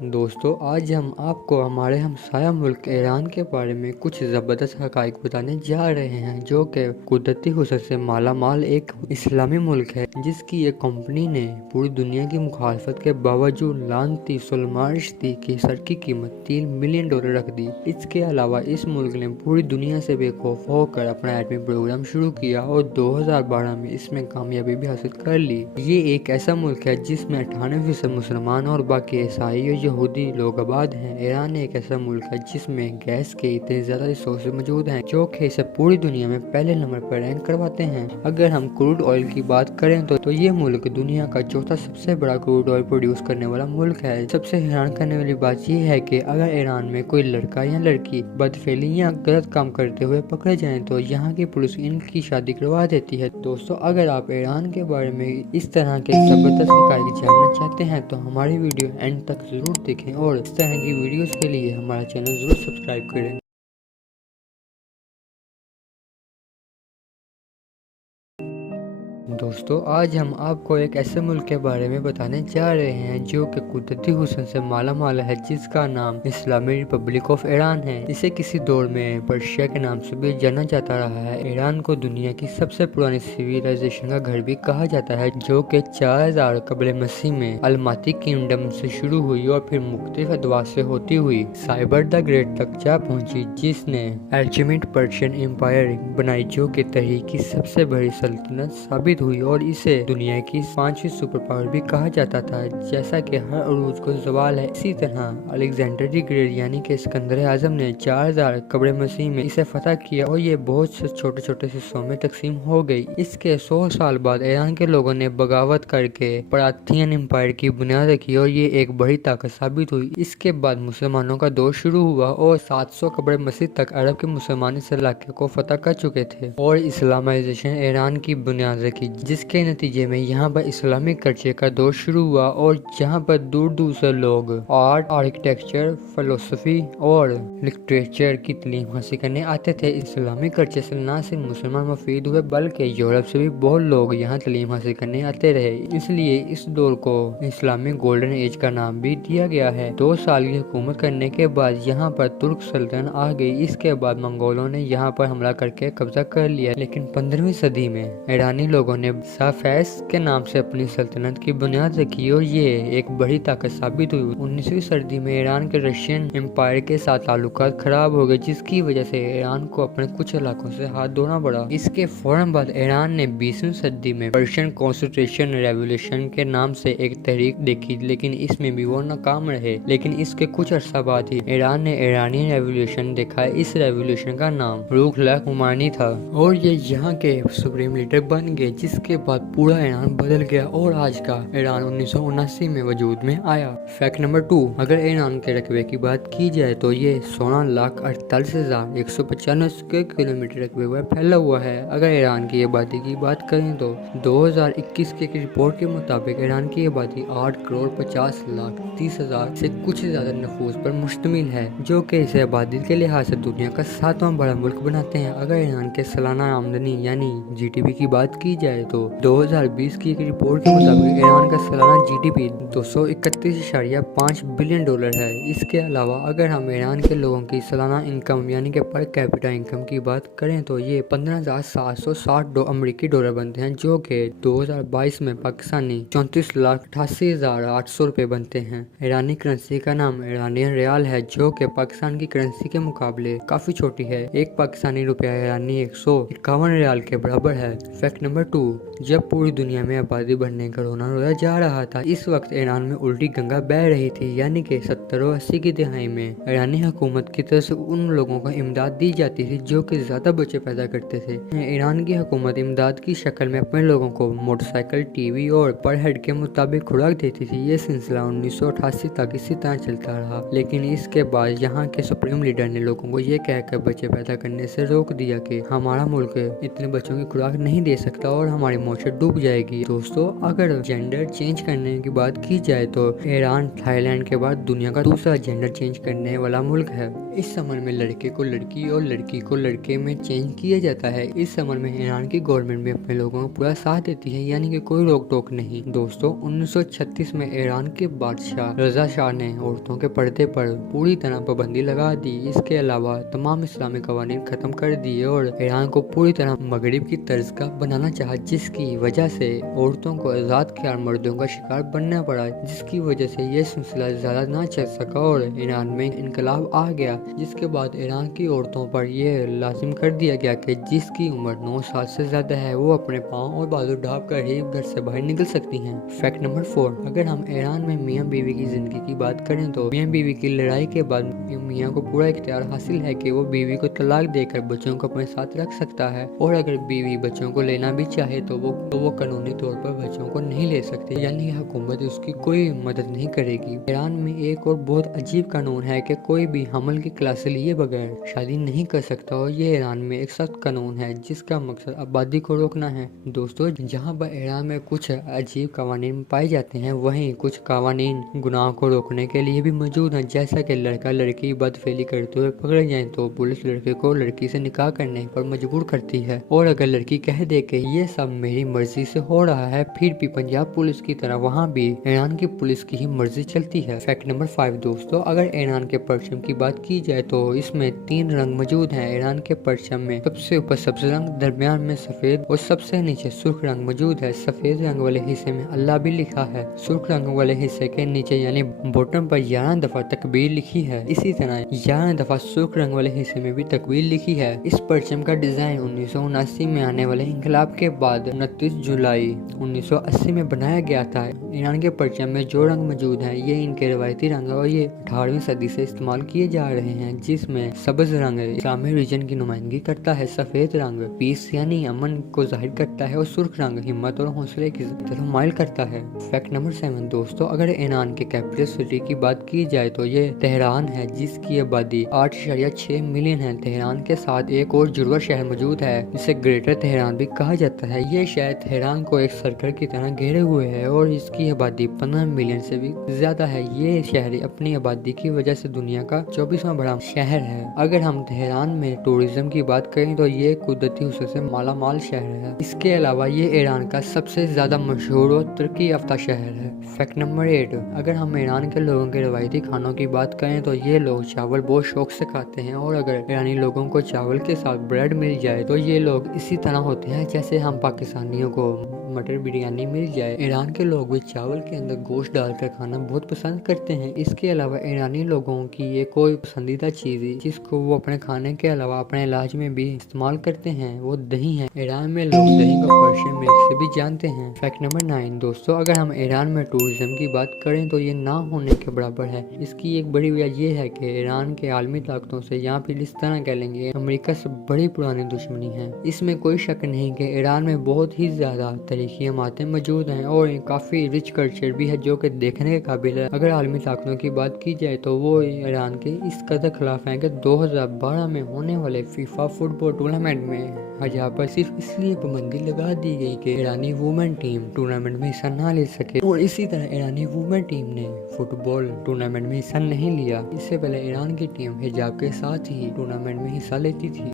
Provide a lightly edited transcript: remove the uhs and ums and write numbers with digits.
दोस्तों, आज हम आपको हमारे हमसाया मुल्क ईरान के बारे में कुछ ज़बरदस्त हक़ाइक़ बताने जा रहे हैं, जो कि कुदरती हुस्न से माला माल एक इस्लामी मुल्क है, जिसकी एक कंपनी ने पूरी दुनिया की मुखालफत के बावजूद लानती सलमान रुश्दी की सर की कीमत $3 मिलियन रख दी। इसके अलावा इस मुल्क ने पूरी दुनिया से बेखौफ होकर अपना एटमी प्रोग्राम शुरू किया और 2012 में इसमें कामयाबी भी हासिल कर ली। ये एक ऐसा मुल्क है जिसमें 98% मुसलमान और बाकी ईसाई और यहूदी लोग आबाद हैं। ईरान एक ऐसा मुल्क है जिसमें गैस के इतने ज्यादा रिसोर्सेज मौजूद हैं, जो कि इसे पूरी दुनिया में पहले नंबर पर रैंक करवाते हैं। अगर हम क्रूड ऑयल की बात करें तो ये मुल्क दुनिया का चौथा सबसे बड़ा क्रूड ऑयल प्रोड्यूस करने वाला मुल्क है। सबसे हैरान करने वाली बात यह है कि अगर ईरान में कोई लड़का या लड़की बदफेली या गलत काम करते हुए पकड़े जाएं तो यहाँ की पुलिस इनकी शादी करवा देती है। दोस्तों, अगर आप ईरान के बारे में इस तरह के जबरदस्त हक़ाइक़ जानना चाहते हैं तो हमारी वीडियो एंड तक जरूर देखें और इस तरह की वीडियोस के लिए हमारा चैनल जरूर सब्सक्राइब करें। दोस्तों, आज हम आपको एक ऐसे मुल्क के बारे में बताने जा रहे हैं जो कि कुदरती हुस्न से माला माल है, जिसका नाम इस्लामी रिपब्लिक ऑफ ईरान है। इसे किसी दौर में पर्शिया के नाम से भी जाना जाता रहा है। ईरान को दुनिया की सबसे पुरानी सिविलाइजेशन का घर भी कहा जाता है, जो कि 4000 कबल मसीह में अलमाती किंगडम से शुरू हुई और फिर मुख्तलिफ अदवार से होती हुई साइबर द ग्रेट तक जा पहुंची, जिसने अल्टीमेट पर्शियन एम्पायर बनाई, जो कि तहरीक की सबसे बड़ी सल्तनत साबित हुई और इसे दुनिया की 5वीं सुपर पावर भी कहा जाता था। जैसा कि हर अरूज को सवाल है, इसी तरह अलेक्जेंडर द ग्रेट यानी कि सिकंदर आजम ने 4000 कबल मसीह में इसे फतह किया और ये बहुत से छोटे छोटे हिस्सों में तकसीम हो गई। इसके 100 साल बाद ईरान के लोगों ने बगावत करके पार्थियन एम्पायर की बुनियाद रखी और ये एक बड़ी ताकत साबित हुई। इसके बाद मुसलमानों का दौर शुरू हुआ और 700 कबल मसीह तक अरब के मुसलमान इस इलाके को फतह कर चुके थे और इस्लामाइजेशन ईरान की बुनियाद रखी, जिसके नतीजे में यहाँ पर इस्लामिक कल्चर का दौर शुरू हुआ और जहाँ पर दूर दूर से लोग आर्ट, आर्किटेक्चर, फिलोसफी और लिटरेचर की तालीम हासिल करने आते थे। इस्लामिक कल्चर से न सिर्फ मुसलमान मुफीद हुए बल्कि यूरोप से भी बहुत लोग यहाँ तालीम हासिल करने आते रहे। इसलिए इस दौर को इस्लामिक गोल्डन एज का नाम भी दिया गया है। 2 साल की हुकूमत करने के बाद यहाँ पर तुर्क सल्तनत आ गई। इसके बाद मंगोलों ने यहाँ पर हमला करके कब्जा कर लिया, लेकिन 15वीं सदी में ईरानी लोगों ने साफैस के नाम से अपनी सल्तनत की बुनियाद रखी और ये एक बड़ी ताकत साबित हुई। 19वीं सदी में ईरान के रशियन एम्पायर के साथ ताल्लुकात खराब हो गए, जिसकी वजह से ईरान को अपने कुछ इलाकों से हाथ धोना पड़ा। इसके फौरन बाद ईरान ने 20वीं सदी में पर्शियन कॉन्स्टिट्यूशन रेवोल्यूशन के नाम से एक तहरीक देखी, लेकिन इसमें भी वो नाकाम रहे। लेकिन इसके कुछ अर्सा बाद ही ईरान ने ईरानी रेवोल्यूशन देखा। इस रेवोल्यूशन का नाम रुहुल्लाह खुमानी था और ये यहाँ के सुप्रीम लीडर बन गए, जिसके बाद पूरा ईरान बदल गया और आज का ईरान 1979 में वजूद में आया। फैक्ट नंबर 2, अगर ईरान के रकबे की बात की जाए तो ये 16,48,195 स्क्वायर किलोमीटर रकबे पर फैला हुआ है। अगर ईरान की आबादी की बात करें तो 2021 की एक रिपोर्ट के मुताबिक ईरान की आबादी 8,50,30,000 से कुछ ज्यादा नफूस पर मुश्तमिल है, जो कि इसे आबादी के लिहाज से दुनिया का 7वां बड़ा मुल्क बनाते हैं। अगर ईरान के सालाना आमदनी यानी जीडीपी की बात की जाए तो 2020 की एक रिपोर्ट के मुताबिक ईरान का सालाना जीडीपी $231.5 बिलियन है। इसके अलावा अगर हम ईरान के लोगों की सालाना इनकम यानी कि पर कैपिटा इनकम की बात करें तो ये $15,760 अमेरिकी डॉलर बनते हैं, जो कि 2022 में पाकिस्तानी 34,88,800 रुपए बनते हैं। ईरानी करेंसी का नाम ईरानियन रियाल है, जो कि पाकिस्तान की करेंसी के मुकाबले काफी छोटी है। एक पाकिस्तानी रुपया ईरानी 151 रियाल के बराबर है। फैक्ट नंबर 2, जब पूरी दुनिया में आबादी बढ़ने का रोना रोया जा रहा था, इस वक्त ईरान में उल्टी गंगा बह रही थी, यानी कि 70 और 80 की दिहाई में ईरानी हुकूमत की तरफ से उन लोगों को इमदाद दी जाती थी जो कि ज्यादा बच्चे पैदा करते थे। ईरान की हुकूमत इमदाद की शक्ल में अपने लोगों को मोटरसाइकिल, टीवी और पर हेड के मुताबिक खुराक देती थी। ये सिलसिला 1988 तक इसी तरह चलता रहा, लेकिन इसके बाद यहाँ के सुप्रीम लीडर ने लोगों को ये कहकर बच्चे पैदा करने से रोक दिया कि हमारा मुल्क इतने बच्चों की खुराक नहीं दे सकता और हम हमारी मोटर डूब जाएगी। दोस्तों अगर जेंडर चेंज करने की बात की जाए तो ईरान थाईलैंड के बाद दुनिया का दूसरा जेंडर चेंज करने वाला मुल्क है। इस समर में लड़के को लड़की और लड़की को लड़के में चेंज किया जाता है। इस समर में ईरान की गवर्नमेंट भी अपने लोगों का पूरा साथ देती है, यानी कि कोई रोक टोक नहीं। दोस्तों 1936 में ईरान के बादशाह रजा शाह ने औरतों के पर्दे पर पूरी तरह पाबंदी लगा दी। इसके अलावा तमाम इस्लामी कवानीन खत्म कर दिए और ईरान को पूरी तरह मगरिब की तर्ज का बनाना चाहा, जिसकी वजह से औरतों को आजाद ख्याल मर्दों का शिकार बनना पड़ा, जिसकी वजह से यह सिलसिला ज्यादा ना चल सका और ईरान में इनकलाब आ गया। जिसके बाद ईरान की औरतों पर यह लाजिम कर दिया गया कि जिसकी उम्र 9 साल से ज्यादा है वो अपने पाँव और बाजू ढाँप कर ही घर से बाहर निकल सकती हैं। फैक्ट नंबर 4, अगर हम ईरान में मियाँ बीवी की जिंदगी की बात करें तो मियाँ बीवी की लड़ाई के बाद मियाँ को पूरा इख्तियार हासिल है कि वो बीवी को तलाक देकर बच्चों को अपने साथ रख सकता है, और अगर बीवी बच्चों को लेना भी चाहे तो वो कानूनी तौर पर बच्चों को नहीं ले सकती, यानी हुकूमत उसकी कोई मदद नहीं करेगी। ईरान में एक और बहुत अजीब कानून है कि कोई भी हमल की क्लास लिए बगैर शादी नहीं कर सकता, और ये ईरान में एक सख्त कानून है जिसका मकसद आबादी को रोकना है। दोस्तों जहाँ पर ईरान में कुछ अजीब कवानीन पाए जाते हैं, वहीं कुछ कवानीन गुनाह को रोकने के लिए भी मौजूद हैं, जैसा कि लड़का लड़की बदफेली करते हुए पकड़े जाए तो पुलिस लड़के को लड़की से निकाह करने पर मजबूर करती है, और अगर लड़की कह दे कि ये सब मेरी मर्जी से हो रहा है, फिर भी पंजाब पुलिस की तरह वहाँ भी ईरान की पुलिस की ही मर्जी चलती है। फैक्ट नंबर 5 दोस्तों, अगर ईरान के परचम की बात की जाए तो इसमें 3 रंग मौजूद हैं। ईरान के परचम में सबसे ऊपर सब्ज रंग, दरमियान में सफेद और सबसे नीचे सुर्ख रंग मौजूद है। सफेद रंग वाले हिस्से में अल्लाह भी लिखा है। सुर्ख रंग वाले हिस्से के नीचे यानी बॉटम पर 11 दफा तकबीर लिखी है। इसी तरह 11 दफा सुर्ख रंग वाले हिस्से में भी तकबीर लिखी है। इस परचम का डिजाइन 1979 में आने वाले इंकलाब के बाद 29 जुलाई 1980 में बनाया गया था। ईरान के परचम में जो रंग मौजूद हैं ये इनके रवायती रंग है और ये 18वीं सदी से इस्तेमाल किए जा रहे हैं, जिसमें सब्ज रंग इस्लामी रीजन की नुमाइंदगी करता है, सफेद रंग पीस यानी अमन को जाहिर करता है और सुर्ख रंग हिम्मत और हौसले की तरफ माइल करता है। फैक्ट नंबर 7 दोस्तों, अगर ईरान के कैपिटल सिटी की बात की जाए तो ये तेहरान है, जिसकी आबादी 8.6 मिलियन है। तेहरान के साथ एक और जुड़वा शहर मौजूद है जिसे ग्रेटर तेहरान भी कहा जाता है। ये शहर तेहरान को एक सर्कल की तरह घेरे हुए है और इसकी आबादी 15 मिलियन से भी ज्यादा है। ये शहर अपनी आबादी की वजह से दुनिया का 24वां बड़ा शहर है। अगर हम तेहरान में टूरिज्म की बात करें तो ये कुदरती हुस्न से माला माल शहर है। इसके अलावा ये ईरान का सबसे ज्यादा मशहूर और तरक्की याफ्ता शहर है। फैक्ट नंबर 8, अगर हम ईरान के लोगों के रवायती खानों की बात करें तो ये लोग चावल बहुत शौक से खाते हैं, और अगर ईरानी लोगों को चावल के साथ ब्रेड मिल जाए तो ये लोग इसी तरह होते हैं जैसे हम पाकिस्तानियों को मटर बिरयानी मिल जाए। ईरान के लोग भी चावल के अंदर गोश्त डालकर खाना बहुत पसंद करते हैं। इसके अलावा ईरानी लोगों की ये कोई पसंदीदा चीज है जिसको वो अपने खाने के अलावा अपने इलाज में भी इस्तेमाल करते हैं, वो दही है। ईरान में लोग दही को पर्शियन मिल्क से भी जानते हैं। फैक्ट नंबर 9 दोस्तों, अगर हम ईरान में टूरिज्म की बात करें तो ये ना होने के बराबर है। इसकी एक बड़ी वजह ये है कि ईरान के आलमी ताकतों से यहाँ फिर इस तरह कह लेंगे अमेरिका से बड़ी पुरानी दुश्मनी है। इसमें कोई शक नहीं कि ईरान में बहुत ही ज्यादा तारीखी इमारतें मौजूद हैं और काफी रिच कल्चर भी है जो कि देखने के काबिल है। अगर आलमी ताकतों की बात की जाए तो वो ईरान के इस कदर खिलाफ हैं कि 2012 में होने वाले फीफा फुटबॉल टूर्नामेंट में यहाँ पर सिर्फ इसलिए पाबंदी लगा दी गई कि ईरानी वुमेन टीम टूर्नामेंट में हिस्सा ना ले सके, और इसी तरह ईरानी वुमेन टीम ने फुटबॉल टूर्नामेंट में हिस्सा नहीं लिया। इससे पहले ईरान की टीम हिजाब के साथ ही टूर्नामेंट में हिस्सा लेती थी।